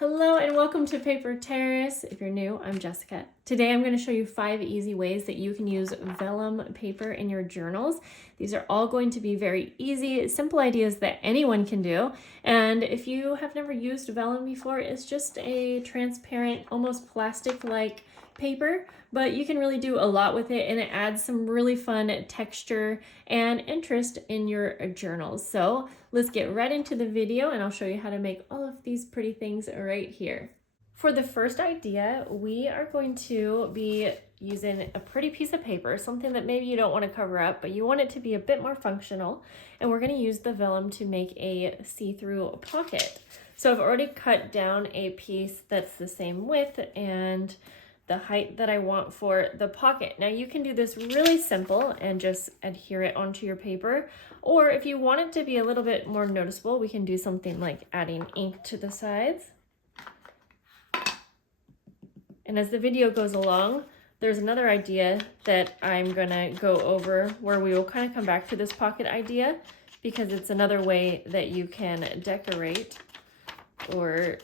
Hello and welcome to Paper Terrace. If you're new, I'm Jessica. Today I'm going to show you 5 easy ways that you can use vellum paper in your journals. These are all going to be very easy, simple ideas that anyone can do. And if you have never used vellum before, it's just a transparent, almost plastic-like paper, but you can really do a lot with it, and it adds some really fun texture and interest in your journals. So let's get right into the video and I'll show you how to make all of these pretty things right here. For the first idea, we are going to be using a pretty piece of paper, something that maybe you don't want to cover up, but you want it to be a bit more functional. And we're going to use the vellum to make a see-through pocket. So I've already cut down a piece that's the same width and the height that I want for the pocket. Now you can do this really simple and just adhere it onto your paper, or if you want it to be a little bit more noticeable, we can do something like adding ink to the sides. And as the video goes along, there's another idea that I'm gonna go over where we will kind of come back to this pocket idea, because it's another way that you can decorate or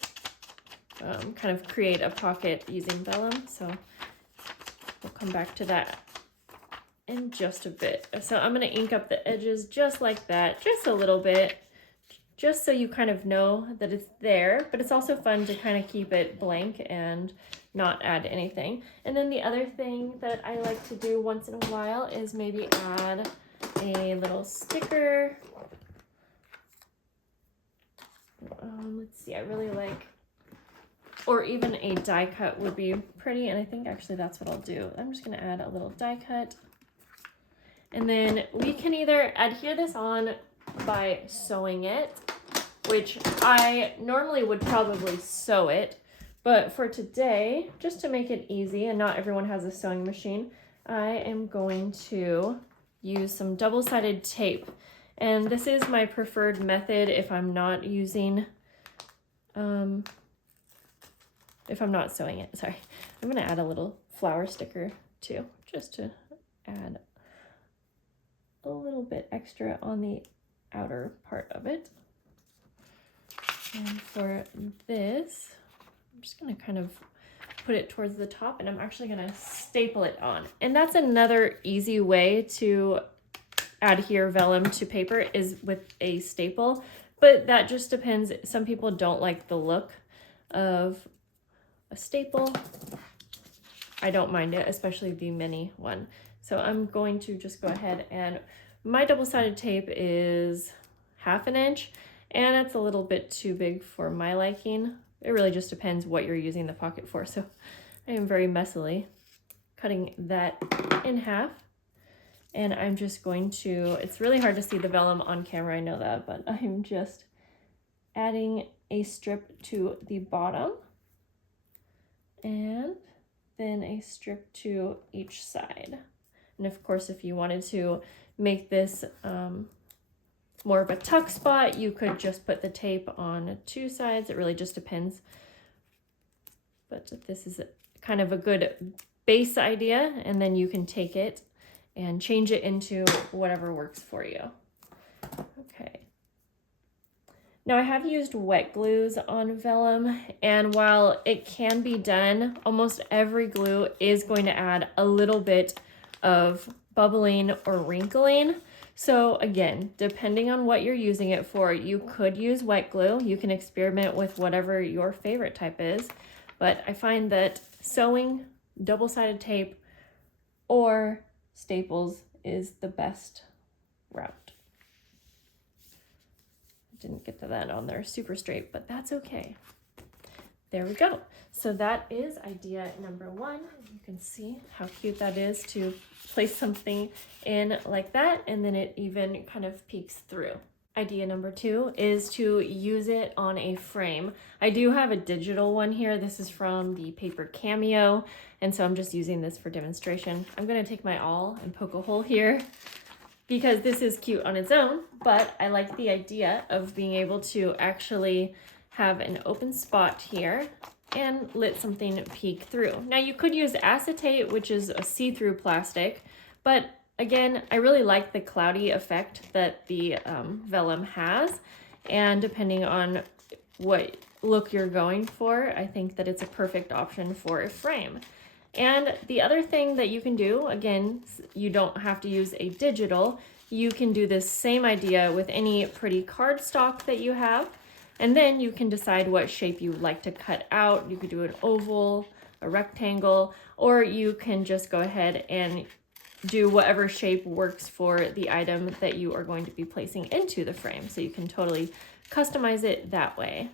kind of create a pocket using vellum. So we'll come back to that in just a bit. So I'm going to ink up the edges just like that, just a little bit, just so you kind of know that it's there, but it's also fun to kind of keep it blank and not add anything. And then the other thing that I like to do once in a while is maybe add a little sticker. Let's see, I really like, or even a die cut would be pretty, and I think actually that's what I'll do. I'm just gonna add a little die cut. And then we can either adhere this on by sewing it, which I normally would probably sew it, but for today, just to make it easy, and not everyone has a sewing machine, I am going to use some double-sided tape. And this is my preferred method if I'm not using, if I'm not sewing it, sorry. I'm gonna add a little flower sticker too, just to add a little bit extra on the outer part of it. And for this, I'm just gonna kind of put it towards the top, and I'm actually gonna staple it on. And that's another easy way to adhere vellum to paper, is with a staple, but that just depends. Some people don't like the look of a staple. I don't mind it, especially the mini one. So I'm going to just go ahead, and my double-sided tape is 1/2 inch, and it's a little bit too big for my liking. It really just depends what you're using the pocket for. So I am very messily cutting that in half, and I'm just going to, it's really hard to see the vellum on camera, I know that, but I'm just adding a strip to the bottom, and then a strip to each side. And of course, if you wanted to make this more of a tuck spot, you could just put the tape on 2 sides. It really just depends. But this is kind of a good base idea, and then you can take it and change it into whatever works for you. Okay. Now I have used wet glues on vellum, and while it can be done, almost every glue is going to add a little bit of bubbling or wrinkling. So again, depending on what you're using it for, you could use wet glue. You can experiment with whatever your favorite type is, but I find that sewing, double-sided tape, or staples is the best route. Didn't get to that on there super straight, but that's okay. There we go. So that is idea number 1. You can see how cute that is to place something in like that, and then it even kind of peeks through. Idea number 2 is to use it on a frame. I do have a digital one here. This is from the paper Cameo, and so I'm just using this for demonstration. I'm going to take my awl and poke a hole here, because this is cute on its own, but I like the idea of being able to actually have an open spot here and let something peek through. Now you could use acetate, which is a see-through plastic, but again, I really like the cloudy effect that the vellum has, and depending on what look you're going for, I think that it's a perfect option for a frame. And the other thing that you can do, again, you don't have to use a digital. You can do this same idea with any pretty cardstock that you have. And then you can decide what shape you like to cut out. You could do an oval, a rectangle, or you can just go ahead and do whatever shape works for the item that you are going to be placing into the frame. So you can totally customize it that way.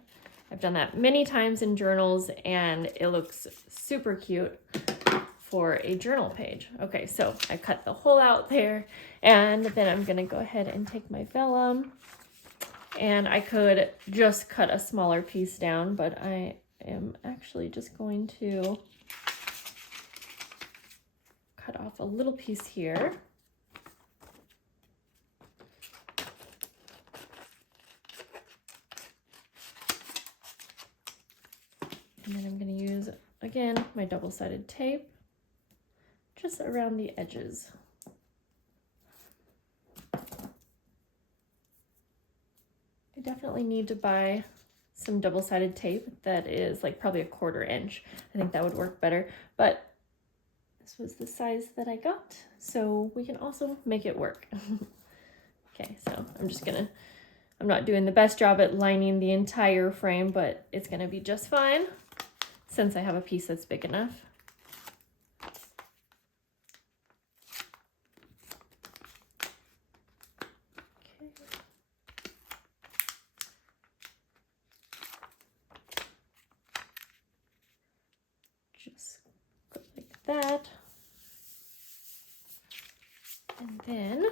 I've done that many times in journals and it looks super cute for a journal page. Okay, so I cut the hole out there, and then I'm gonna go ahead and take my vellum, and I could just cut a smaller piece down, but I am actually just going to cut off a little piece here. And then I'm going to use, again, my double-sided tape just around the edges. I definitely need to buy some double-sided tape that is like probably a 1/4 inch. I think that would work better, but this was the size that I got, so we can also make it work. Okay, so I'm not doing the best job at lining the entire frame, but it's gonna be just fine since I have a piece that's big enough. Just go like that. And then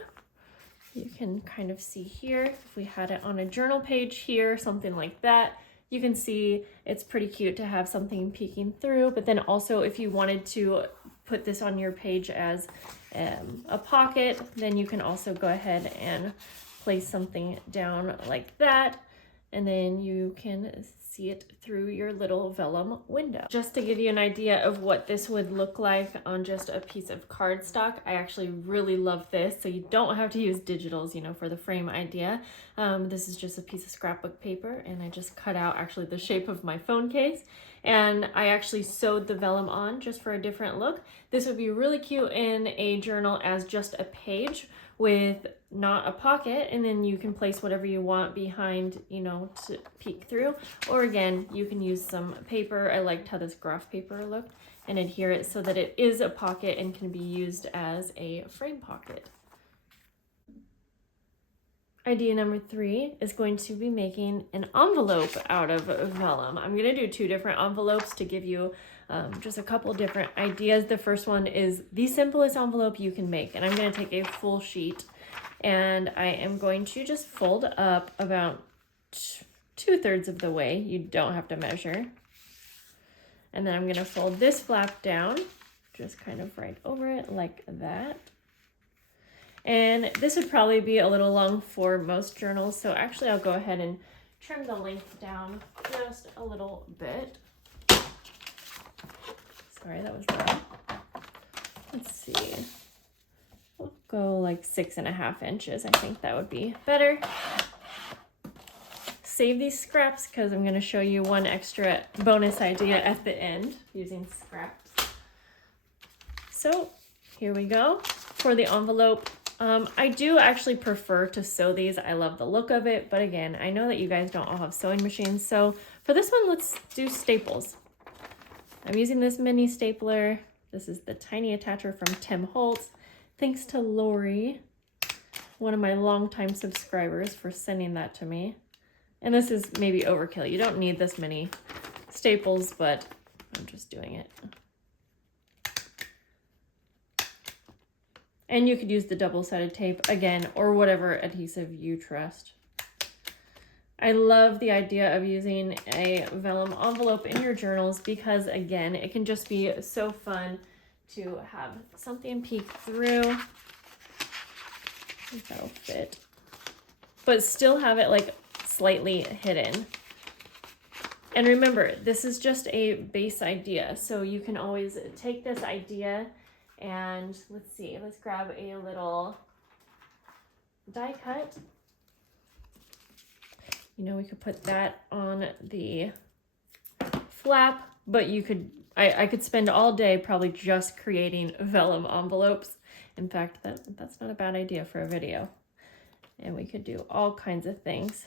you can kind of see here, if we had it on a journal page here, something like that, you can see it's pretty cute to have something peeking through. But then also if you wanted to put this on your page as a pocket, then you can also go ahead and place something down like that. And then you can see it through your little vellum window. Just to give you an idea of what this would look like on just a piece of cardstock, I actually really love this. So you don't have to use digitals, you know, for the frame idea. This is just a piece of scrapbook paper, and I just cut out actually the shape of my phone case. And I actually sewed the vellum on just for a different look. This would be really cute in a journal as just a page with not a pocket, and then you can place whatever you want behind, you know, to peek through. Or again, you can use some paper. I liked how this graph paper looked, and adhere it so that it is a pocket and can be used as a frame pocket. Idea number 3 is going to be making an envelope out of vellum. I'm going to do 2 different envelopes to give you just a couple different ideas. The first one is the simplest envelope you can make, and I'm going to take a full sheet and I am going to just fold up about 2/3 of the way. You don't have to measure. And then I'm going to fold this flap down, just kind of right over it like that. And this would probably be a little long for most journals, so actually I'll go ahead and trim the length down just a little bit. Sorry, that was wrong. Let's see. We'll go like 6.5 inches. I think that would be better. Save these scraps because I'm going to show you one extra bonus idea at the end using scraps. So here we go for the envelope. I do actually prefer to sew these. I love the look of it, but again, I know that you guys don't all have sewing machines. So for this one, let's do staples. I'm using this mini stapler. This is the tiny attacher from Tim Holtz. Thanks to Lori, one of my longtime subscribers, for sending that to me. And this is maybe overkill. You don't need this many staples, but I'm just doing it. And you could use the double-sided tape again, or whatever adhesive you trust. I love the idea of using a vellum envelope in your journals because, again, it can just be so fun to have something peek through. I think that'll fit. But still have it like slightly hidden. And remember, this is just a base idea, so you can always take this idea and let's see, let's grab a little die cut. You know, we could put that on the flap, but you could, I could spend all day probably just creating vellum envelopes. In fact, that's not a bad idea for a video. And we could do all kinds of things.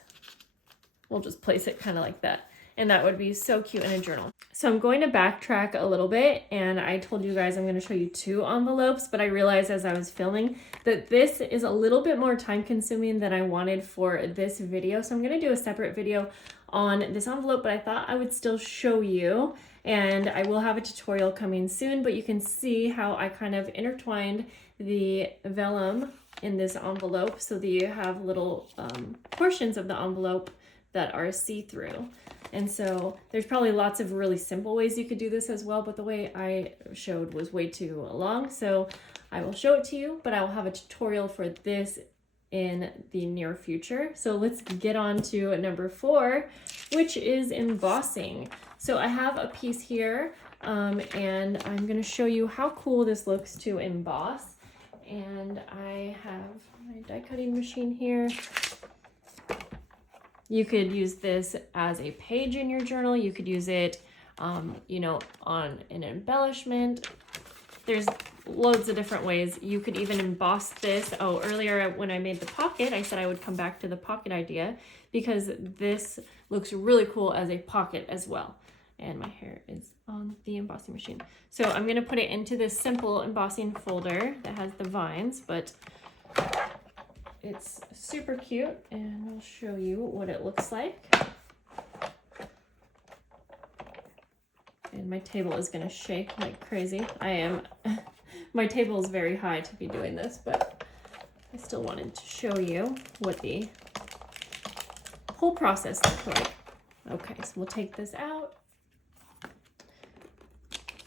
We'll just place it kind of like that. And that would be so cute in a journal. So I'm going to backtrack a little bit, and I told you guys I'm going to show you 2 envelopes, but I realized as I was filming that this is a little bit more time consuming than I wanted for this video. So I'm going to do a separate video on this envelope, but I thought I would still show you, and I will have a tutorial coming soon, but you can see how I kind of intertwined the vellum in this envelope so that you have little portions of the envelope that are see-through. And so there's probably lots of really simple ways you could do this as well, but the way I showed was way too long. So I will show it to you, but I will have a tutorial for this in the near future. So let's get on to number 4, which is embossing. So I have a piece here, and I'm gonna show you how cool this looks to emboss. And I have my die cutting machine here. You could use this as a page in your journal. You could use it, you know, on an embellishment. There's loads of different ways. You could even emboss this. Oh, earlier when I made the pocket, I said I would come back to the pocket idea because this looks really cool as a pocket as well. And my hair is on the embossing machine. So I'm gonna put it into this simple embossing folder that has the vines, but it's super cute, and I'll show you what it looks like. And my table is gonna shake like crazy. My table is very high to be doing this, but I still wanted to show you what the whole process looks like. Okay, so we'll take this out.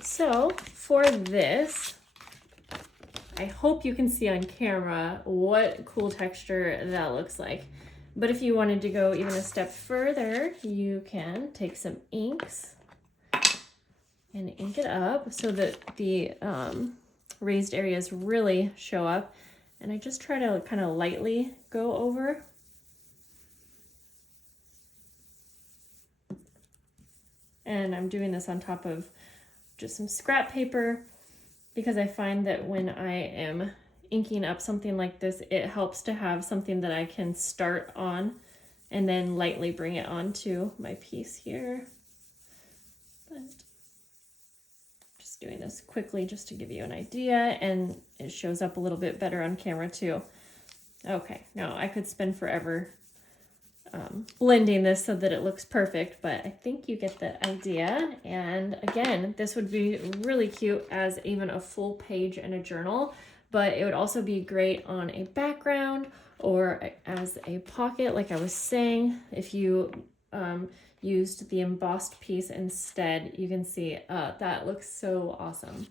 So for this, I hope you can see on camera what cool texture that looks like. But if you wanted to go even a step further, you can take some inks and ink it up so that the raised areas really show up. And I just try to kind of lightly go over. And I'm doing this on top of just some scrap paper, because I find that when I am inking up something like this, it helps to have something that I can start on and then lightly bring it onto my piece here. But just doing this quickly just to give you an idea, and it shows up a little bit better on camera too. Okay, now I could spend forever blending this so that it looks perfect, but I think you get the idea. And again, this would be really cute as even a full page in a journal, but it would also be great on a background or as a pocket, like I was saying. If you used the embossed piece instead, you can see that looks so awesome.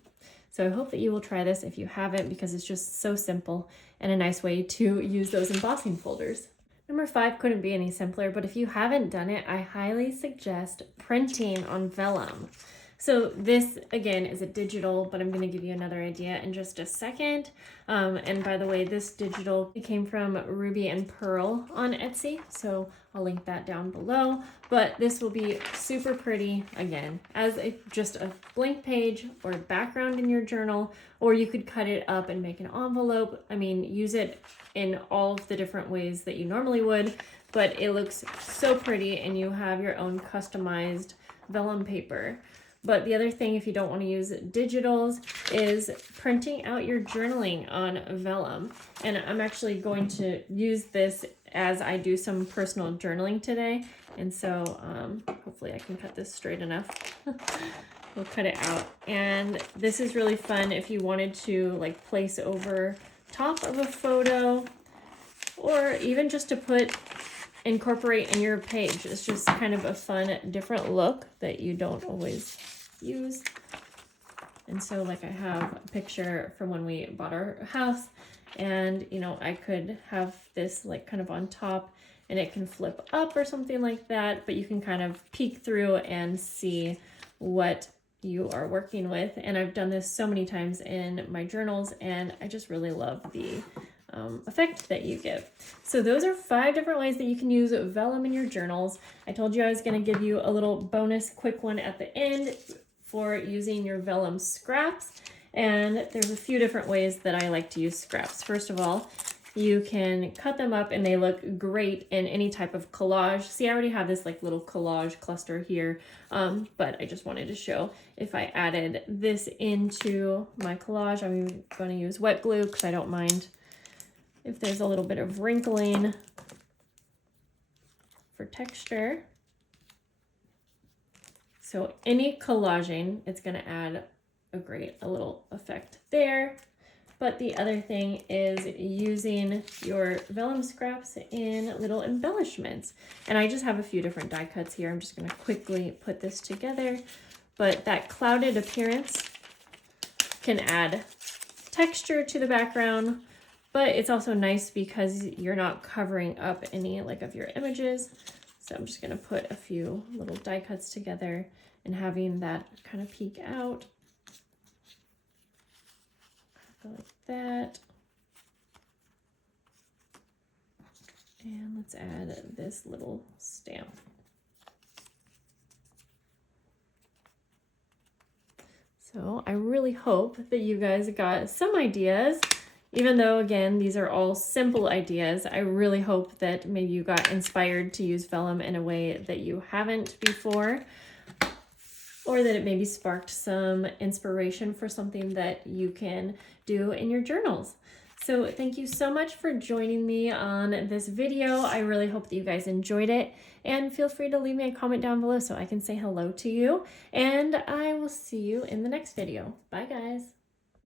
So I hope that you will try this if you haven't, because it's just so simple and a nice way to use those embossing folders. Number 5 couldn't be any simpler, but if you haven't done it, I highly suggest printing on vellum. So this, again, is a digital, but I'm going to give you another idea in just a second. And by the way, this digital came from Ruby and Pearl on Etsy, so I'll link that down below. But this will be super pretty, again, as just a blank page or a background in your journal, or you could cut it up and make an envelope. I mean, use it in all of the different ways that you normally would, but it looks so pretty, and you have your own customized vellum paper. But the other thing, if you don't want to use digitals, is printing out your journaling on vellum. And I'm actually going to use this as I do some personal journaling today. And so hopefully I can cut this straight enough. We'll cut it out. And this is really fun if you wanted to like place over top of a photo, or even just to incorporate in your page. It's just kind of a fun, different look that you don't always use. And so like I have a picture from when we bought our house, and you know, I could have this like kind of on top, and it can flip up or something like that, but you can kind of peek through and see what you are working with. And I've done this so many times in my journals, and I just really love the effect that you give. So those are 5 different ways that you can use vellum in your journals. I told you I was going to give you a little bonus quick one at the end for using your vellum scraps. And there's a few different ways that I like to use scraps. First of all, you can cut them up and they look great in any type of collage. See, I already have this like little collage cluster here, but I just wanted to show if I added this into my collage. I'm going to use wet glue because I don't mind if there's a little bit of wrinkling for texture. So any collaging, it's going to add a little effect there. But the other thing is using your vellum scraps in little embellishments. And I just have a few different die cuts here. I'm just going to quickly put this together. But that clouded appearance can add texture to the background, but it's also nice because you're not covering up any like of your images. So I'm just going to put a few little die cuts together and having that kind of peek out. Like that. And let's add this little stamp. So I really hope that you guys got some ideas. Even though, again, these are all simple ideas, I really hope that maybe you got inspired to use vellum in a way that you haven't before, or that it maybe sparked some inspiration for something that you can do in your journals. So thank you so much for joining me on this video. I really hope that you guys enjoyed it, and feel free to leave me a comment down below so I can say hello to you, and I will see you in the next video. Bye guys.